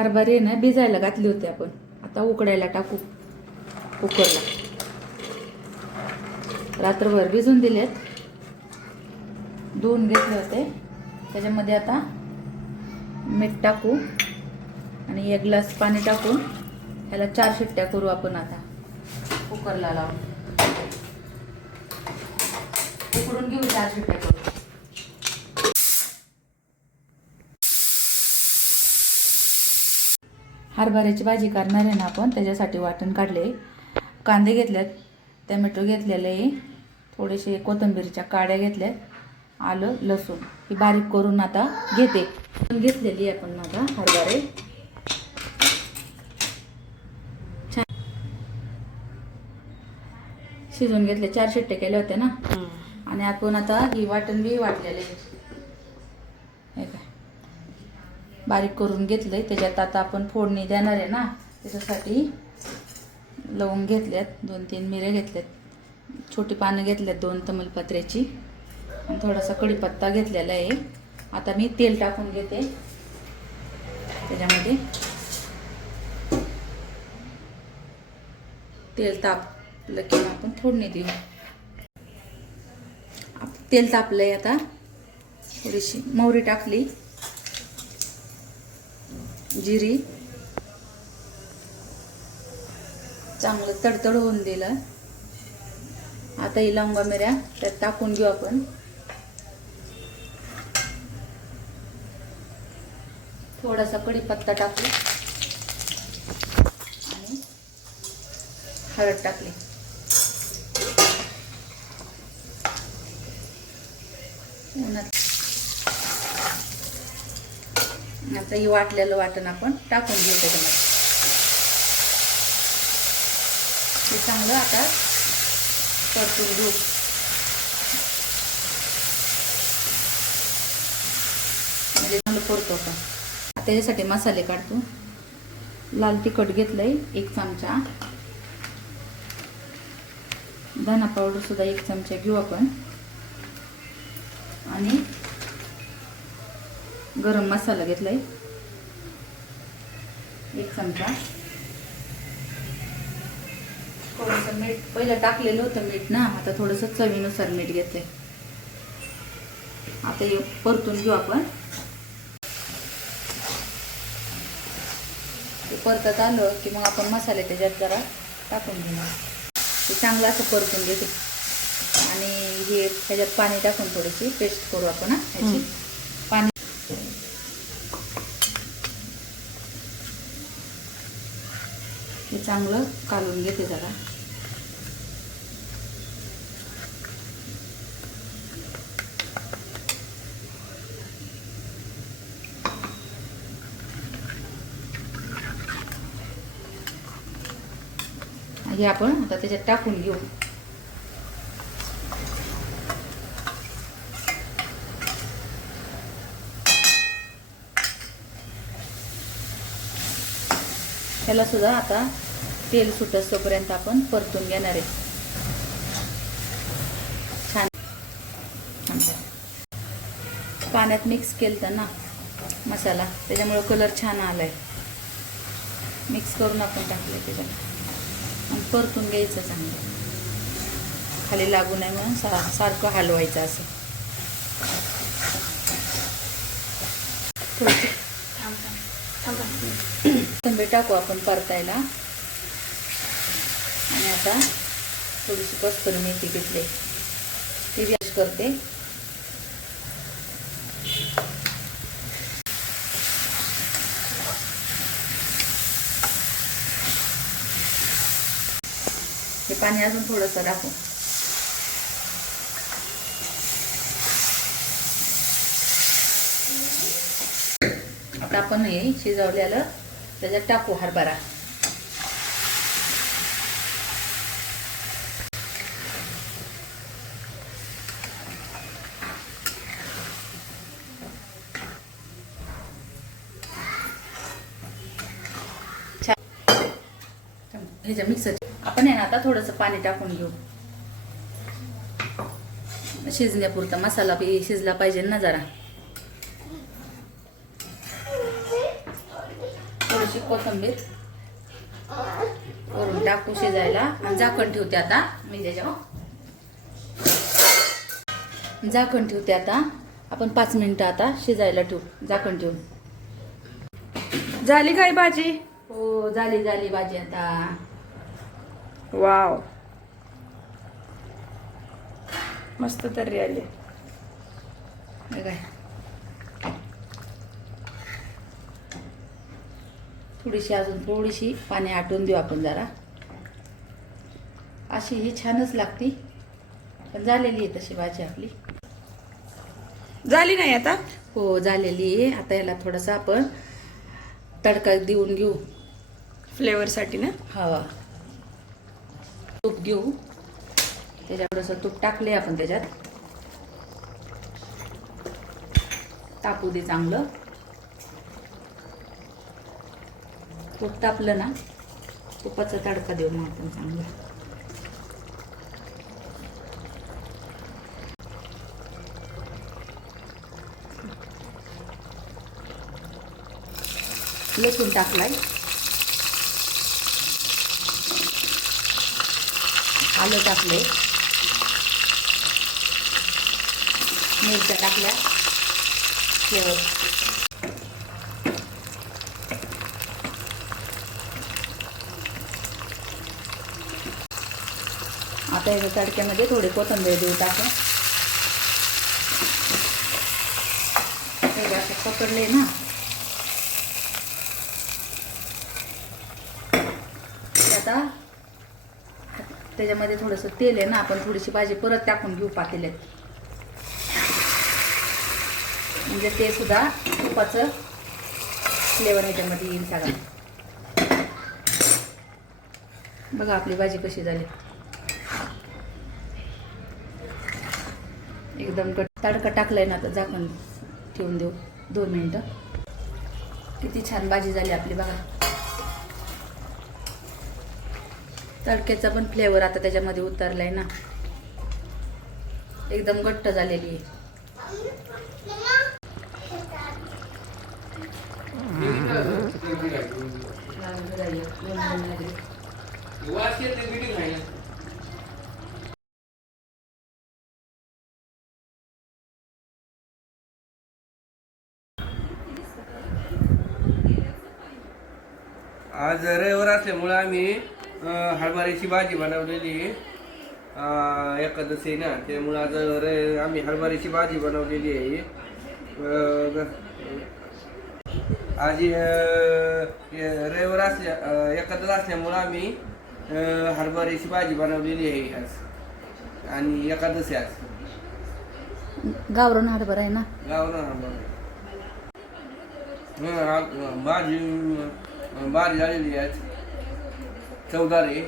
हरभरे ना भिजायला घातले होते आपण. आता उकडायला टाकू. कुकरला. रात्रभर भिजून दिलेत. धुवून घेतले होते. त्याच्यामध्ये आता मीठ टाकू आणि एक ग्लास पाणी टाकून ह्याला चार शिट्ट्या करू आपण आता. कुकरला लावून. उकडून घेऊ चार शिट्ट्या करू हरभऱ्याची भाजी करणार आहे ना आपण त्याच्यासाठी वाटण काढले. कांदे घेतल्यात टमॅटो घेतलेले थोडेसे कोथिंबीरच्या काड्या घेतल्यात आलं लसूण. ही बारीक करून आता घेते. घेतलेली आहे आपण आता हरभरे. छान. शिजवून घेतले चार शिट्टे केले होते ना? आणि आपण आता ही वाटण बी वाटलेले हे काय? बारीक करून घेतलं आहे त्याच्यात आता आपण फोडणी देणार आहे ना त्याच्यासाठी लवंग घेतल्यात दोन तीन मिरे घेतल्यात. छोटी पानं घेतल्यात दोन तमलपत्र्याची. आणि थोडासा कढीपत्ता घेतलेला आहे. आता मी तेल टाकून घेते. त्याच्यामध्ये तेल तापलं की आपण फोडणी देऊ. आप- तेल आहे आता. थोडीशी मोहरी टाकली. जिरी. चांगलं तडतड होऊन दिलं. आता ही लवंगा मिऱ्या त्यात टाकून घेऊ आपण. थोडासा कढीपत्ता टाकू. आणि हळद टाकली. आता ही वाटलेलं वाटण आपण टाकून घेऊ त्याच्यामध्ये. हे चांगलं आता परतून घेऊ. म्हणजे चांगलं परतो आपण त्याच्यासाठी मसाले काढतो. लाल तिखट घेतलंय एक चमचा. धना पावडर सुद्धा एक चमचा घेऊ आपण. आणि गरम मसाला घेतलाय. एक चमचा. थोडंसं मीठ पहिलं टाकलेलं होतं मीठ ना आता थोडंसं चवीनुसार मीठ घेते आता हे परतून घेऊ आपण. ते परतत आलं की मग आपण मसाले त्याच्यात जरा टाकून घेणार. ते चांगलं असं परतून घेते. आणि हे ह्याच्यात पाणी टाकून थोडीशी पेस्ट करू आपण ह्याची पाणी हे चांगलं कालून घेते जरा. हे आपण आता त्याच्यात टाकून घेऊ. ह्याला सुद्धा आता तेल सुटसतोपर्यंत आपण परतून घेणार आहे. छान. पाण्यात मिक्स केलं ना मसाला त्याच्यामुळं कलर छान आलाय. मिक्स करून आपण टाकलं त्याच्यात. आणि परतून घ्यायचं चांगलं. खाली लागू नये म्हणून सा सारखं हलवायचं असं. थोडंसं कोथिंबीर टाकू आपण परतायला. आणि आता थोडीशी कस्तुरी मेथी घेतली. ती बी करते. हे पाणी अजून थोडंसं टाकू. आता आपण हे शिजवलेलं त्याच्यात टाकू हरभरा. ह्याच्या मिक्सर आपण आहे ना आता थोडंसं पाणी टाकून घेऊ. शिजण्यापुरता मसाला बी शिजला पाहिजे ना जरा. थोडीशी कोथिंबीर वरून टाकू शिजायला. आणि झाकण ठेवते आता मी त्याच्यावर. झाकण ठेवते आता. आपण पाच मिनिटं आता शिजायला ठेवू. झाकण ठेवून. झाली काय भाजी? हो झाली झाली भाजी आता. वाव. मस्त तर्री आली. काय थोडीशी अजून थोडीशी पाणी आटून देऊ आपण जरा. अशी ही छानच लागती. पण झालेली आहे तशी भाजी आपली. झाली नाही आता? हो झालेली आहे. आता याला थोडासा आपण तडका देऊन घेऊ. फ्लेवरसाठी ना? हवा तूप घेऊ. त्याच्यात थोडंसं तूप टाकले आपण त्याच्यात. तापू दे चांगलं. तूप तापलं ना तुपाचा तडका देऊ मग आपण चांगला. लसूण टाकलाय. आलं टाकले मिरच्या टाकल्या. फ्लेवर आता याच्या तडक्यामध्ये थोडे कोथिंबीर देऊ टाकू. हे असं पकडले ना ते आता त्याच्यामध्ये थोडंसं तेल आहे ना आपण थोडीशी भाजी परत टाकून घेऊ पातेल्यात. म्हणजे ते सुद्धा तुपाचं फ्लेवर ह्याच्यामध्ये येईल सगळा. बघा आपली भाजी कशी झाली. एकदम कट तडका टाकलाय ना आता झाकण ठेवून देऊ. दोन मिनटं. किती छान भाजी झाली आपली बघा. तडक्याचा पण फ्लेवर आता त्याच्यामध्ये उतरलाय ना. एकदम घट्ट झालेली आहे. आज रविवार असल्यामुळे आम्ही हरभऱ्याची भाजी बनवलेली एकादशी ना त्यामुळे आज रे आम्ही हरभऱ्याची भाजी बनवलेली आहे. आज रविवार असल्या एकादश असल्यामुळे आम्ही हरभऱ्याची भाजी बनवलेली आहे आज. आणि एकादशी आज. गावरण हरभरा आहे ना? गावना हरभरा. भाजी अं, भाजी झालेली आहे आज चौदार आहे